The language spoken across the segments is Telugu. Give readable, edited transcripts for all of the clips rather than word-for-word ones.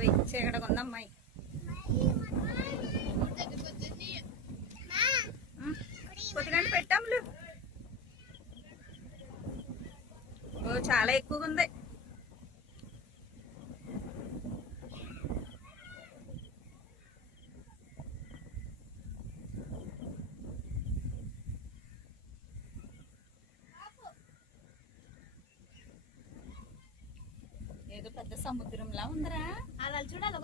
బాబోయ్ చీకటిగా ఉంది అమ్మాయి. కొద్దిగంట పెట్టాములు. ఓ చాలా ఎక్కువగా ఉంది. ఏదో పెద్ద సముద్రంలా ఉందిరా. అలా చూడాలి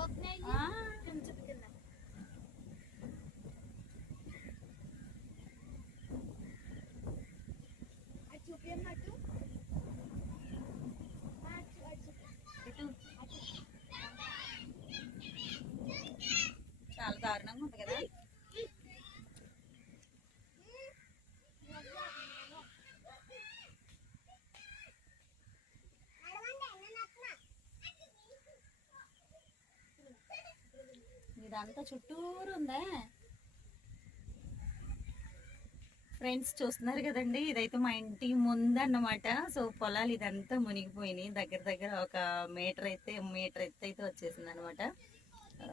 చూపిన్నట్టు చాలా దారుణంగా ఉంది కదా. ఇదంతా చుట్టూరు ఉందా ఫ్రెండ్స్, చూస్తున్నారు కదండి. ఇదైతే మా ఇంటి ముందు అన్నమాట. సో పొలాలు ఇదంతా మునిగిపోయినాయి. దగ్గర దగ్గర ఒక మీటర్ అయితే వచ్చేసింది అనమాట.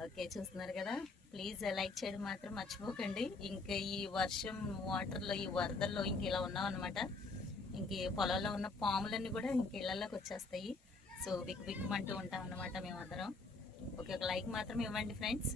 ఓకే, చూస్తున్నారు కదా. ప్లీజ్ లైక్ చేయడం మాత్రం మర్చిపోకండి. ఇంకా ఈ వర్షం వాటర్లో, ఈ వరదల్లో ఇంక ఇలా ఉన్నాం అనమాట. ఇంక పొలాల్లో ఉన్న పాములన్నీ కూడా ఇంక ఇళ్లలోకి వచ్చేస్తాయి. సో బిక్కు బిక్కుమంటూ ఉంటాం అనమాట మేమందరం. ఓకే, ఒక లైక్ మాత్రం ఇవ్వండి ఫ్రెండ్స్.